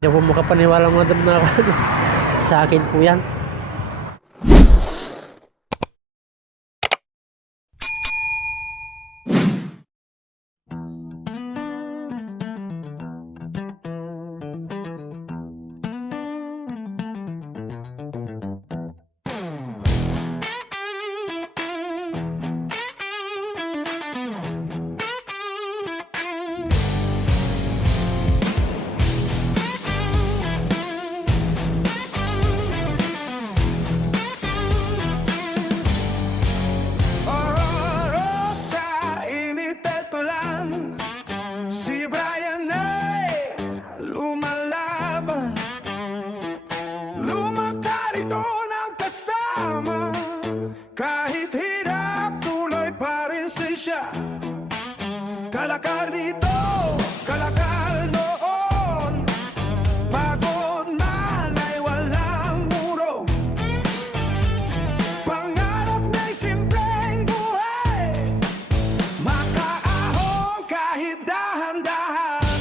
Hindi po makapaniwala mga dam na sa akin po yan. Kahit hirap, tuloy pa rin siya. Kalakal dito, kalakal noon. Pagod man ay walang muro. Pangarap na'y simpleng buhay. Makaahon kahit dahan-dahan.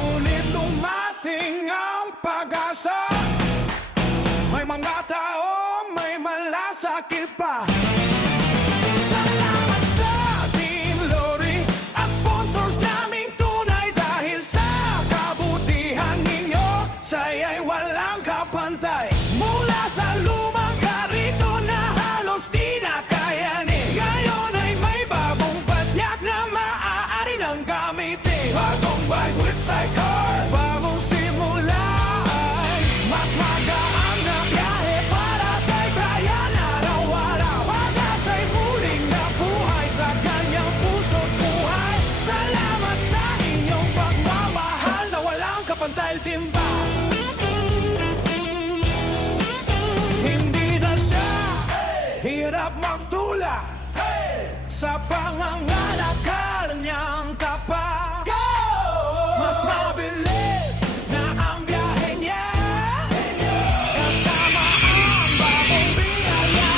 Ngunit dumating ang pag-asa. May mga tao, may malasakit pa. Salamat sa Team Lori at sponsors naming tunay. Dahil sa kabutihan ninyo, saya'y walang kapantay. Mula sa lumang karito na halos di na kayanin, ngayon ay may bagong padyak na maaari ng gamitin. Bagong bike with sidecar, bagong simula ay mas magaan na biyahe para kay Brian. Araw-araw wagas ay muling nabuhay sa kanyang puso't buhay. Salamat sa inyong pagmamahal na walang kapantay timba. Hindi na siya hirap magtulak sa pangangalakal niyang tapat. Mas mabilis na ang biyahe niya, kasama ang bagong biyaya.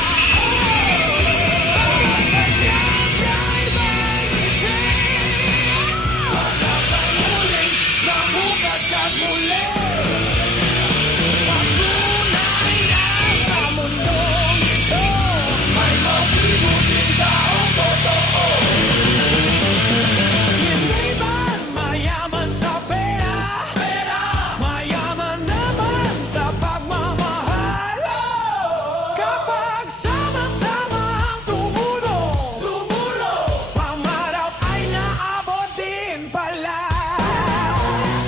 Siya'y may isip, wagas ay muling namukadkad muli. Patunay na sa mundong ito, may mabubuting taong totoo. Hindi man mayaman sa pera, mayaman naman sa pagmamahal. Kapag sama-sama ang tumulong, pangarap ay naabot din pala.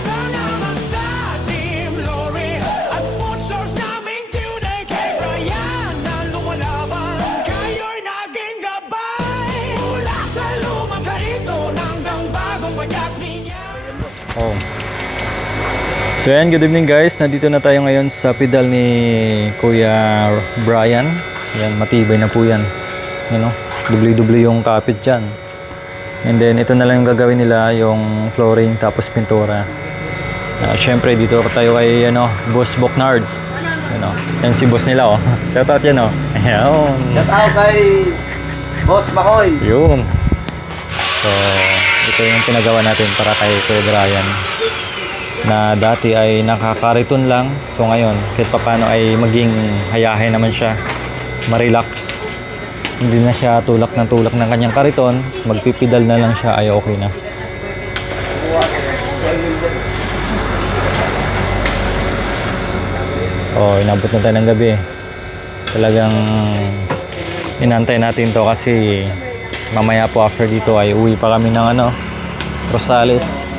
Salamat sa Team Lori at sponsors naming tunay. Kay Brian na lumalaban, kayo'y naging gabay. Mula sa lumang karito hanggang bagong padyak niya. Oh. So yan, good evening guys. Nandito na tayo ngayon sa pedal ni Kuya Brian. Yan, matibay na po yan. You know, dubli-dubli yung kapit dyan. And then, ito na lang yung gagawin nila, yung flooring tapos pintura. Siyempre, dito tayo kay Boss Boknards. Yan si boss nila, oh. Shoutout yan, oh. Ayan. Shout out kay Boss Makoy. Yun. So, ito yung pinagawa natin para kay Kuya Brian. Na dati ay nakakariton lang. So ngayon, kahit paano ay maging hayahay naman siya. Marelax. Hindi na siya tulak ng kanyang kariton. Magpipidal na lang siya ay okay na. Oh, inabot na tayo ng gabi. Talagang inantay natin to kasi mamaya po after dito ay uwi pa kami ng Rosales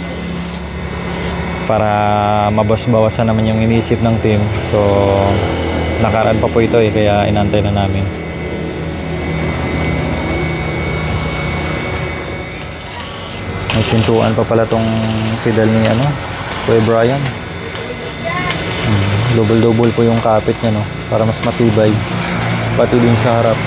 para mabas-bawasan naman yung iniisip ng team. So nakaraan pa po ito kaya inantay na namin. May pintuan pa pala tong pedal ni Kuya Brian. Double-double po yung kapit niya, no, para mas matibay pati din sa harap.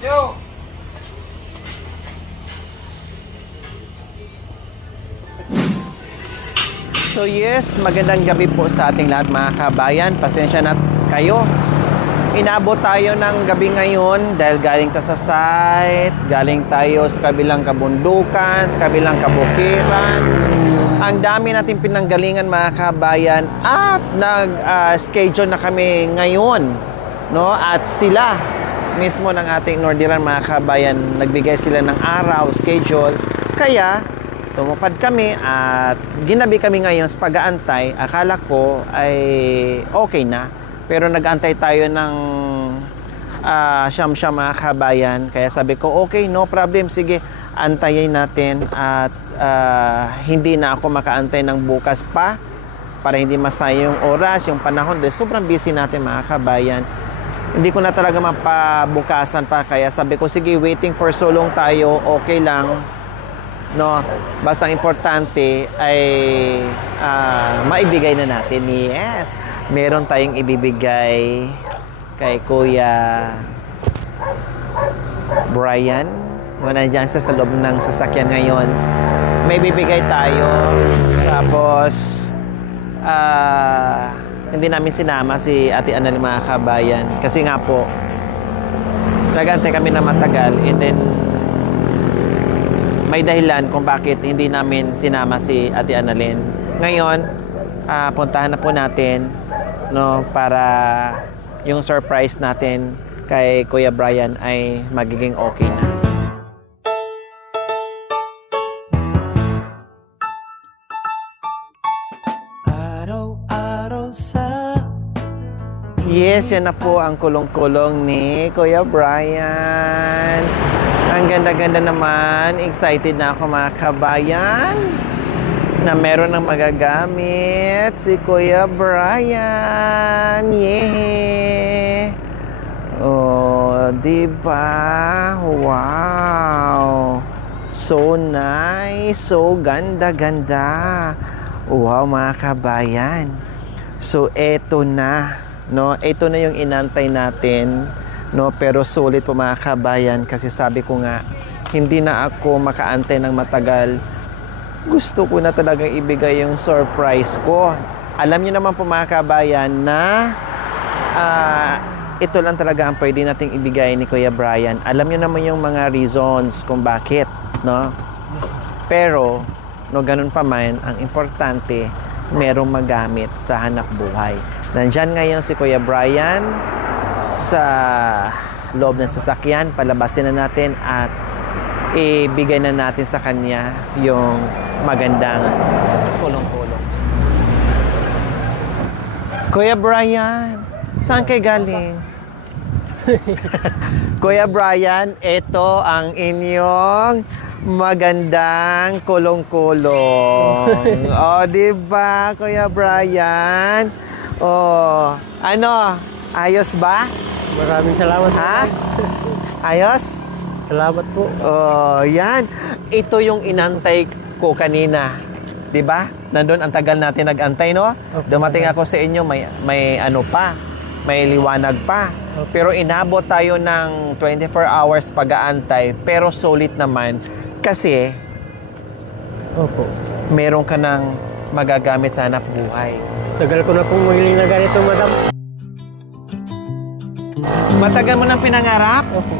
Yo! So yes, magandang gabi po sa ating lahat mga kabayan. Pasensya na kayo. Inabot tayo ng gabi ngayon dahil galing tayo sa site, galing tayo sa kabilang kabundukan, sa kabilang kabukiran. Ang dami nating pinanggalingan mga kabayan at nag-schedule na kami ngayon. No? At sila mismo ng ating Nordiran mga kabayan, nagbigay sila ng araw, schedule. Kaya tumupad kami at ginabi kami ngayon sa pag-aantay. Akala ko ay okay na. Pero nag-aantay tayo ng siyam-siyam mga kabayan. Kaya sabi ko, okay, no problem. Sige, antayin natin. At hindi na ako makaantay ng bukas pa para hindi masayang yung oras, yung panahon. Dahil sobrang busy natin mga kabayan. Hindi ko na talaga mapabukasan pa. Kaya sabi ko, sige, waiting for so long tayo. Okay lang. No, basta ang importante ay maibigay na natin. Yes, meron tayong ibibigay kay Kuya Brian. Nandiyan siya sa loob ng sasakyan ngayon. May bibigay tayo. Tapos hindi namin sinama si Ate Annalyn mga kabayan kasi nga po nagantay kami na matagal and then may dahilan kung bakit hindi namin sinama si Ate Annalyn. Ngayon, puntahan na po natin, no, para yung surprise natin kay Kuya Brian ay magiging okay na. Araw-araw sa... Yes, yan na po ang kulong-kulong ni Kuya Brian. Ang ganda-ganda naman. Excited na ako mga kabayan na meron ng magagamit si Kuya Brian. Yeah! Oh, diba? Wow! So nice! So ganda-ganda! Wow mga kabayan! So eto na, no? Eto na yung inantay natin. No, pero sulit po mga kabayan kasi sabi ko nga hindi na ako makaantay ng matagal. Gusto ko na talagang ibigay yung surprise ko. Alam niyo naman po mga kabayan na ito lang talaga ang pwede nating ibigay ni Kuya Brian. Alam niyo naman yung mga reasons kung bakit, no? Pero no, ganun pa man, ang importante merong magamit sa hanap buhay. Nandyan ngayon si Kuya Brian sa loob ng sasakyan, palabasin na natin at ibigay na natin sa kanya yung magandang kulong-kulong. Kuya Brian, saan kayo galing? Kuya Brian, ito ang inyong magandang kulong-kulong. O, diba, Kuya Brian? O, ano, ayos ba? Maraming salamat. Ha? Ayos? Salamat po. Oh, yan. Ito yung inantay ko kanina. 'Di ba? Nandun ang tagal natin nag-antay, no? Okay. Dumating ako sa inyo, may ano pa, may liwanag pa. Okay. Pero inabot tayo ng 24 hours pag-aantay, pero sulit naman kasi Opo. meron ka ng magagamit sa hanap buhay. Tagal ko na pong mahiling na ganito, madam. Matagal mo nang pinangarap? Opo.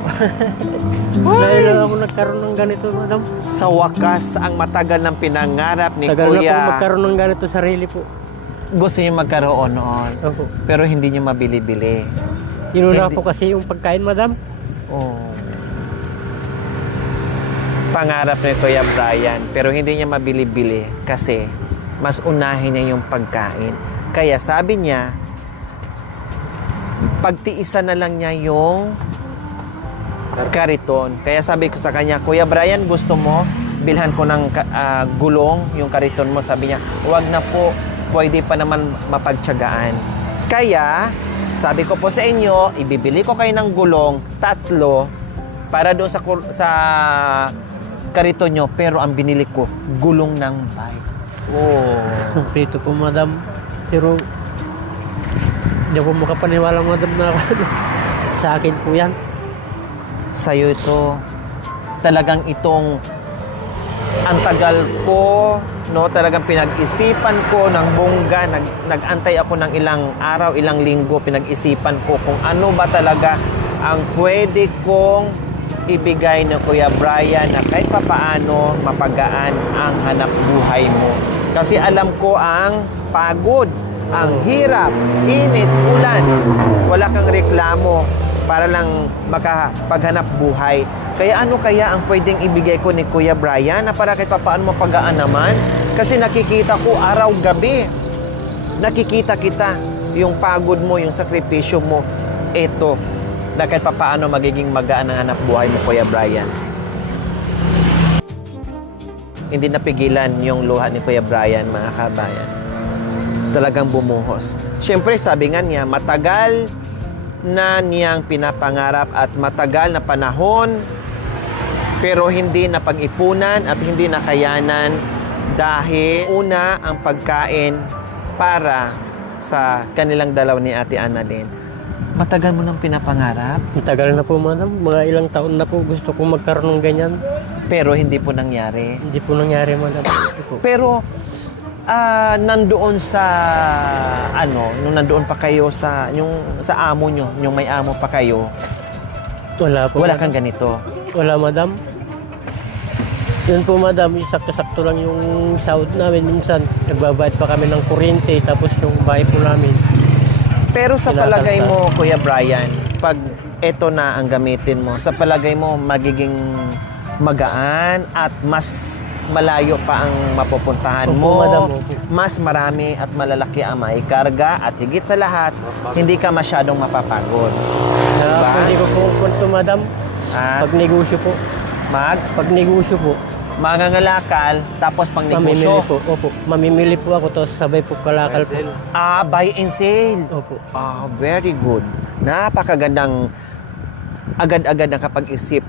Dahil lang ako nagkaroon ng ganito, madam. Sa wakas, ang matagal ng pinangarap ni Tagal na Kuya. po magkaroon ng ganito sarili po. Gusto niyo magkaroon noon, Opo. pero hindi niyo mabili-bili. Inuna Hindi. po kasi yung pagkain, madam. Oh. Pangarap ni Kuya Brian, pero hindi niya mabili-bili kasi mas unahin niya yung pagkain. Kaya sabi niya, pagtiisan na lang niya yung kariton. Kaya sabi ko sa kanya, Kuya Brian, gusto mo bilhan ko ng gulong yung kariton mo? Sabi niya, huwag na po, pwede pa naman mapagtiyagaan. Kaya, sabi ko po sa inyo, ibibili ko kayo ng gulong, 3, para doon sa kariton nyo. Pero ang binili ko, gulong ng bike. Oh. Kumplito po, madam. Pero hindi ako makapaniwala, madam, na sa akin po yan. sa'yo ito. Talagang itong ang tagal ko, no, talagang pinag-isipan ko ng bongga, nag-antay ako ng ilang araw, ilang linggo, pinag-isipan ko kung ano ba talaga ang pwede kong ibigay ni Kuya Brian na kahit papaano mapagaan ang hanap buhay mo. Kasi alam ko ang pagod, ang hirap, init, ulan, wala kang reklamo para lang makapaghanap buhay. Kaya ano kaya ang pwedeng ibigay ko ni Kuya Brian na para kahit papaano mapagaan naman? Kasi nakikita ko araw-gabi. Nakikita kita yung pagod mo, yung sakripisyo mo. Ito, na kahit papaano magiging magaan ang hanap buhay mo, Kuya Brian. Hindi napigilan yung luha ni Kuya Brian, mga kabayan. Talagang bumuhos. Siyempre, sabi nga niya, matagal na niyang pinapangarap at matagal na panahon pero hindi napag-ipunan at hindi nakayanan dahil una ang pagkain para sa kanilang dalaw ni Ate Annalyn. Matagal mo nang pinapangarap Tagal na po, madam. Mga ilang taon na po gusto kong magkaroon ng ganyan. pero hindi po nangyari. Hindi po nangyari, madam. Pero nandoon sa nung nandoon pa kayo sa amo nyo, yung may amo pa kayo, Wala po, wala madam. kang ganito. Wala, madam. Yun po, madam, yung sakto-sakto lang yung sahod namin. Minsan, nagbabayad pa kami ng kuryente, tapos yung bahay po namin. Pero sa Tinatansa. palagay mo, Kuya Brian, pag eto na ang gamitin mo, sa palagay mo magiging magaan at mas malayo pa ang mapupuntahan Opo, mo, madam, opo. mas marami at malalaki ang maikarga at higit sa lahat, hindi ka masyadong mapapagod. Diba? Pwede ko po kwento, madam. At Pag negosyo po. Pag negosyo po. mangangalakal, tapos pang Mamimili negosyo. po. Opo. Mamimili po ako, tapos sabay po kalakal po. Buy and sale. Opo. Very good. Napakagandang agad-agad nakapag-isip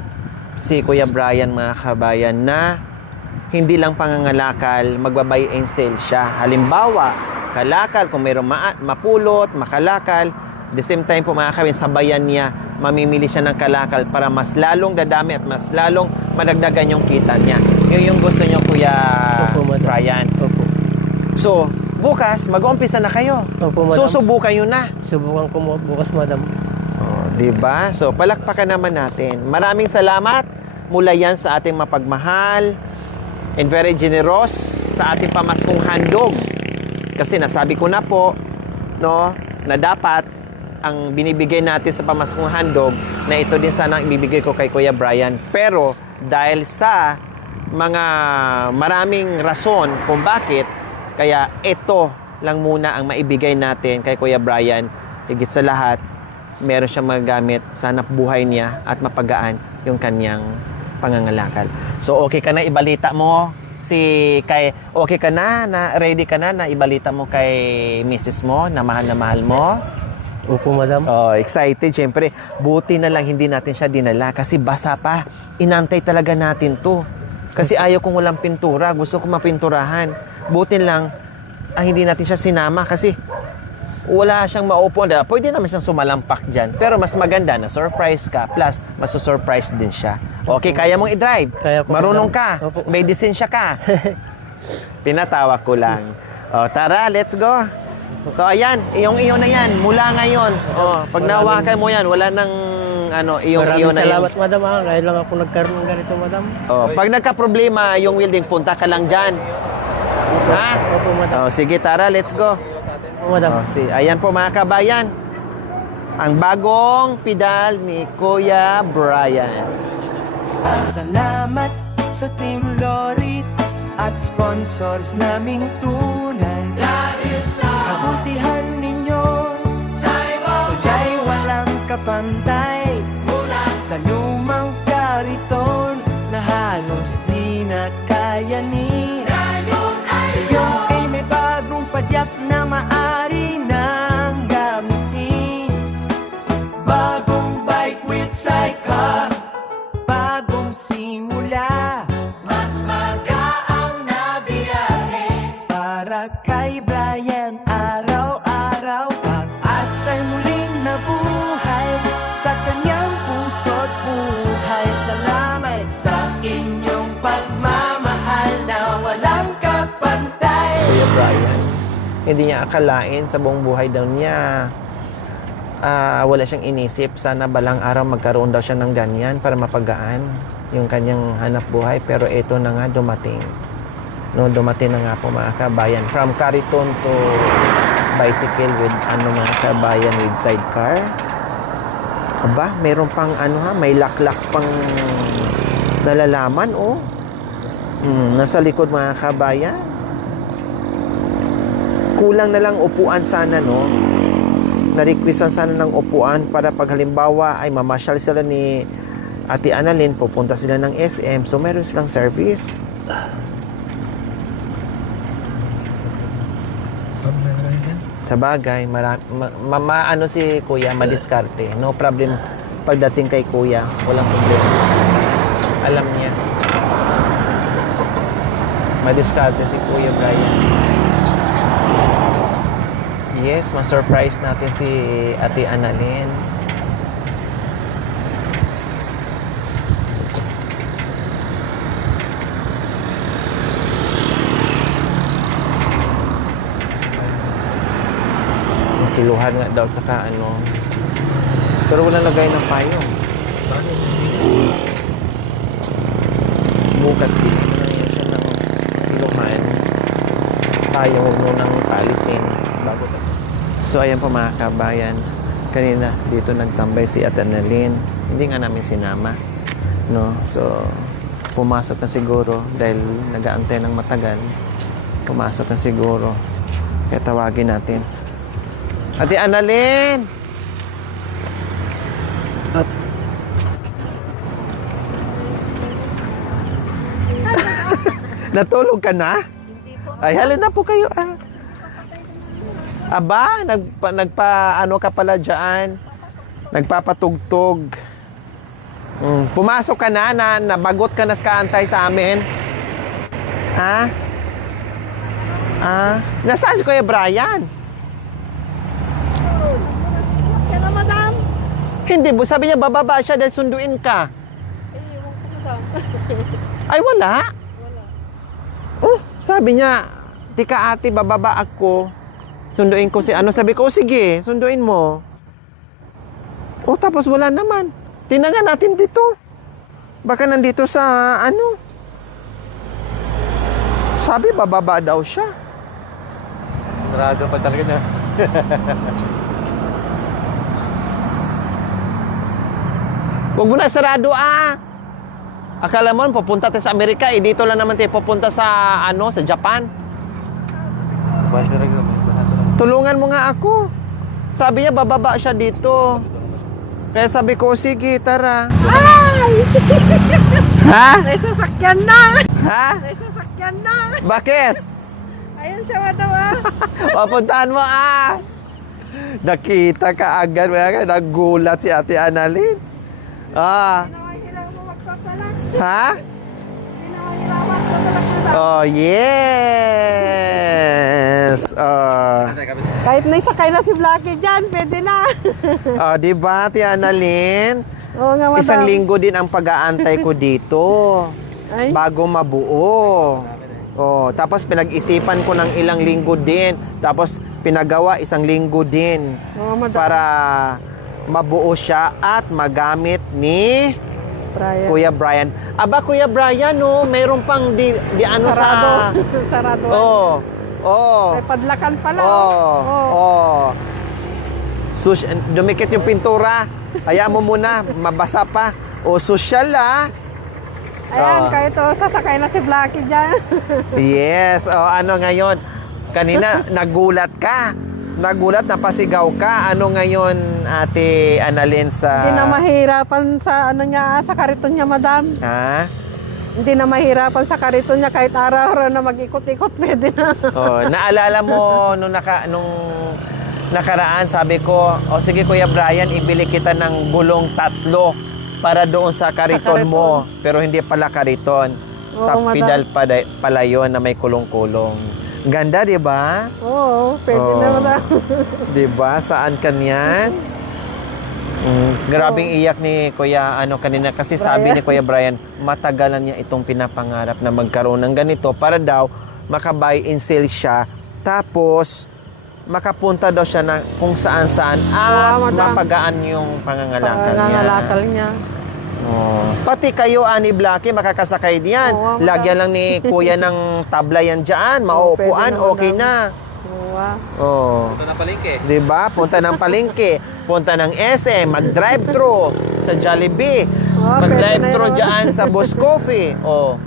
si Kuya Brian, mga kabayan, na hindi lang pangangalakal, magbabay and sale siya. Halimbawa, kalakal, kung mayroong mapulot, makalakal, the same time po, mga kabayan, sabayan niya, mamimili siya ng kalakal para mas lalong dadami at mas lalong madagdagan yung kita niya. Yun yung gusto niyo, Kuya Opo, madam. Brian. Opo. So, bukas, mag-uumpisa na kayo. Opo, madam. Susubukan nyo na. Subukan ko mo bukas, madam. Diba? So, palakpakan naman natin. Maraming salamat mula yan sa ating mapagmahal and very generous sa ating pamaskong handog. Kasi nasabi ko na po, no, na dapat ang binibigay natin sa pamaskong handog na ito din sana ang ibibigay ko kay Kuya Brian. Pero dahil sa mga maraming rason kung bakit, kaya ito lang muna ang maibigay natin kay Kuya Brian. Higit sa lahat, meron siyang magagamit sa hanap buhay niya at mapagaan yung kanyang pangangalakal. So, okay ka na, ibalita mo okay ka na ready ka na ibalita mo kay misis mo na mahal mo? Opo, madam. Oh, excited, syempre. Buti na lang hindi natin siya dinala kasi basa pa. Inantay talaga natin to. Kasi ayaw kong walang pintura. Gusto kong mapinturahan. Buti lang, hindi natin siya sinama kasi wala siyang maupo. Pwede naman siyang sumalampak dyan. Pero mas maganda na surprise ka. Plus, masu-surprise din siya. Okay, kaya mong i-drive. Kaya ko, Marunong madam. ka. Opo. May lisensya ka. Pinatawa ko lang. Tara, let's go. So, ayan. Iyong-iyo na yan. Mula ngayon. Pag nawakan mo yan, wala nang iyong-iyo Maraming na yan. salamat, madam. Kaya lang ako nagkaroon ng ganito, madam. Pag nagka-problema yung welding, punta ka lang dyan. Ha? Opo, madam. Sige, tara, let's go. Opo, madam. Ayan po, mga kabayan. Ang bagong pedal ni Kuya Brian. Salamat sa Team Lorit at sponsors naming tunay. Dahil sa kabutihan ninyo, suya'y walang kapantay. Mula sa lumang kariton na halos di na kayanin. Ngayon ay may bagong padyak na maari nang gamitin. Bagong bike with sidecar, bagong simula, mas magaang na biyahe. Para kay Brian, araw-araw pag-asa'y muling nabuhay sa kanyang puso. bawat buhay. Salamat sa inyong pagmamahal na walang kapantay. Kuya Brian, hindi niya akalain sa buong buhay daw niya. Wala siyang inisip, sana balang araw magkaroon daw siya ng ganyan para mapagaan yung kanyang hanap buhay. Pero ito na nga dumating. No, dumating na nga po mga kabayan. From Cariton to bicycle with mga kabayan with sidecar. Aba, meron pang may laklak pang nalalaman nasa likod mga kabayan. Kulang na lang upuan sana, no? Na-requestan sana ng upuan para pag halimbawa ay mamasyal sila ni Ate Annalyn, pupunta sila ng SM, so meron silang service. Sa bagay, ano si Kuya, madiskarte. No problem pagdating kay Kuya, walang problema. Alam niya. Madiskarte si Kuya Brian. Yes, ma-surprise natin si Ate Annalyn. Kiluhan nga daw saka pero wala lagay ng payong. Bukas din na yan siya ng kiluhan. Tayo ng palisin bago na. So ayan po mga kabayan, kanina dito nagtambay si Ate Annalyn. Hindi nga namin sinama, no? So pumasok na siguro dahil nag-aantay ng matagal. Pumasok na siguro. Kaya tawagin natin. Ate Annalyn! Natulog ka na? Ay, halina po kayo. Aba, nagpa ka pala dyan. Nagpapatugtog. Pumasok ka na, nabagot ka na sa kaantay sa amin. Ha? Nasaan si Kuya Brian? Madam. Hindi, sabi niya bababa siya dahil sunduin ka. Ay, wala? Sabi niya, tika ate, bababa ako. Sunduin ko si sabi ko, sige, sunduin mo. Tapos wala naman. Tinangan natin dito. Baka nandito sa Sabi, bababa daw siya. Sarado pa talaga na. Huwag mo na sarado Akala mo, pupunta tayo sa Amerika, dito lang naman tayo pupunta sa, sa Japan. Tulungan mo nga ako. Sabi niya, bababa siya dito. Kaya sabi ko, sige, tara. Ay! Ha? May sasakyan na! Ha? May sasakyan na! Bakit? Ayun siya daw Papuntahan mo Nakita ka agad, nagulat si Ate Annalyn. Pinawahiraw mo magpapalag. Ha? Pinawahiraw mo magpapalag. Oh, yes. Kahit naisakay na si Blackie dyan, pwede na. Diba, Ate Annalyn? Oo nga, madam. Isang linggo din ang pag-aantay ko dito. Ay. Bago mabuo. Tapos pinag-isipan ko ng ilang linggo din. Tapos pinagawa isang linggo din. Oo, madam. Para mabuo siya at magamit ni Brian. Kuya Brian. Aba, Kuya Brian, mayroon pang Sarado. Sarado. May padlakan pala. Dumikit yung pintura. Hayaan mo muna, mabasa pa. Social Ayan, kahit sasakay na si Blackie dyan. Yes. Ngayon? Kanina, nagulat ka. Nagulat, napasigaw ka. Ano ngayon, Ate Annalyn, sa... Hindi na mahirapan sa sa kariton niya, madam. Ha? Hindi na mahirapan sa kariton niya kahit araw-araw na mag-ikot-ikot, pwede na. Naalala mo nung nakaraan, sabi ko, sige Kuya Brian, ibili kita ng gulong 3 para doon sa kariton mo. Pero hindi pala kariton. Sa Oo, madam. pedal pala yun na may kulong-kulong. Ganda, di ba? Oo, pwede na, madam. Di ba? Saan kanyan? Grabing iyak ni Kuya kanina kasi sabi ni Kuya Brian, matagalan niya itong pinapangarap na magkaroon ng ganito para daw makabuy and sell siya. Tapos makapunta daw siya na kung saan-saan at madam. mapagaan yung pangangalakal niya. Nangangalakal niya. Oh. Pati kayo, Ani Blackie, makakasakay diyan. Oo, madam. Lagyan lang ni Kuya ng tabla yan dyan. Mauupuan, pwede na, okay madam. na. Oo. Oh. Punta na palengke. Diba? Punta ng palengke, punta ng SM, mag-drive-thru sa Jollibee, mag-drive-thru pwede na yun. dyan sa Boss Coffee. Oh.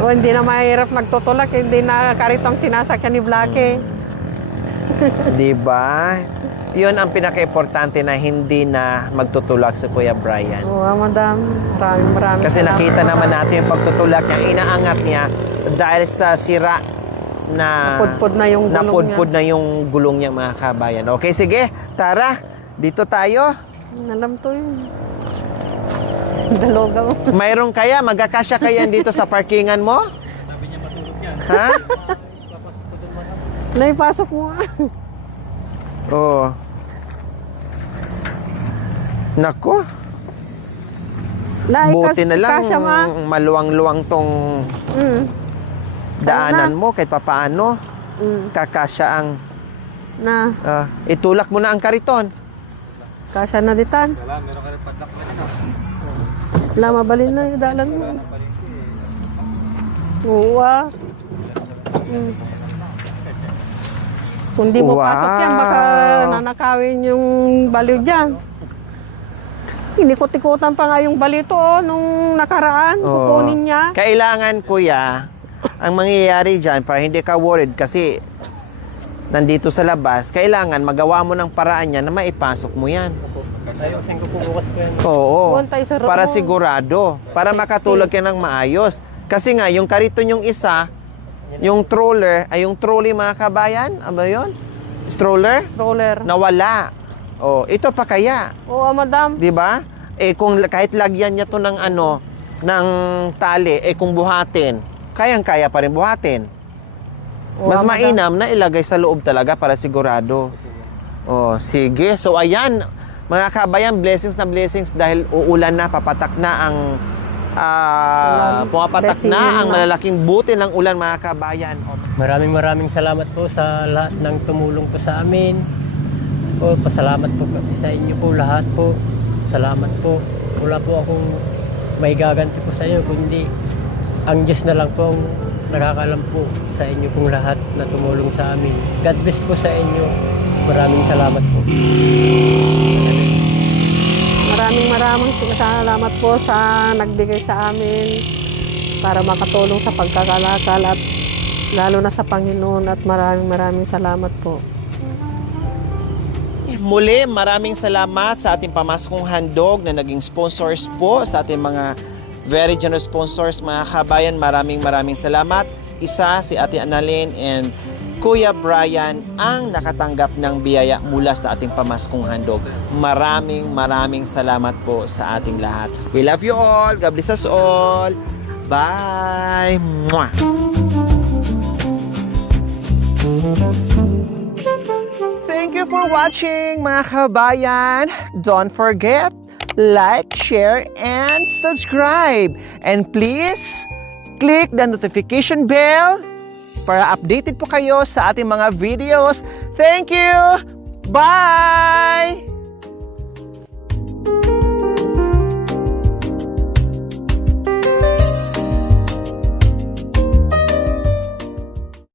Hindi na mahirap magtutulak, hindi na karitong sinasakyan ni Blackie. Diba? Yun ang pinaka-importante na hindi na magtutulak si Kuya Brian. Oo, madam. Maraming Kasi salamat. nakita naman natin yung pagtutulak niya, inaangat niya dahil sa sira na Napudpud na yung gulong napudpud na yung gulong niya, mga kabayan. Okay, sige, tara, dito tayo. Alam to yun. Dalogaw. Mayroon kaya, magkakasya kaya dito sa parkingan mo? Ha? Naipasok mo. Oo. Nako, buti na lang Kasya ma. maluwang-luwang tong Mm. daanan mo kahit papaano. Mm. Kakasya ang Na. itulak mo na ang kariton. Kasya na ditan. Wala, mabalin na yung dalan mo. Oo, Mm. Kung di mo Wow. pasok yan, baka nanakawin yung baliw dyan. Inikot-ikutan pa nga yung balito nung nakaraan. Kukunin niya. Kailangan, Kuya, ang mangyayari dyan para hindi ka worried kasi nandito sa labas, kailangan magawa mo ng paraan niya na maipasok mo yan. Ayusin ko po bukas po yan. Oo. Buntay sa roon. Para sigurado. Para makatulog ka ng maayos. Kasi nga, yung kariton yung isa, yung troller, ay yung trolley, mga kabayan, ano yun? Stroller? Roller. Nawala. Oh, ito pa kaya, Oo, madam. 'di ba? Kung kahit lagyan niya to ng ng tali, kung buhatin, kayang-kaya pa rin buhatin. Oo, Mas madam. mainam na ilagay sa loob talaga para sigurado. Oh, sige. So ayan, mga kabayan, blessings na blessings dahil uulan na, papatak na ang pumapatak Blessing na yun, ang no? malalaking buti ng ulan, mga kabayan. Maraming salamat po sa lahat ng tumulong po sa amin. Po, pasalamat po sa inyo po lahat po. Salamat po. Wala po akong may gaganti po sa inyo, kundi ang Diyos na lang po ang nakakalam po sa inyo pong lahat na tumulong sa amin. God bless po sa inyo. Maraming salamat po. Maraming salamat po sa nagbigay sa amin para makatulong sa pagkakalakal at lalo na sa Panginoon at maraming salamat po. Muli, maraming salamat sa ating pamaskong handog na naging sponsors po, sa ating mga very generous sponsors, mga kabayan. Maraming salamat. Isa, si Ate Annalyn and Kuya Brian ang nakatanggap ng biyaya mula sa ating pamaskong handog. Maraming salamat po sa ating lahat. We love you all. God bless us all. Bye! Mwah! Thank you for watching, mga kabayan. Don't forget, like, share, and subscribe. And please, click the notification bell para updated po kayo sa ating mga videos. Thank you! Bye!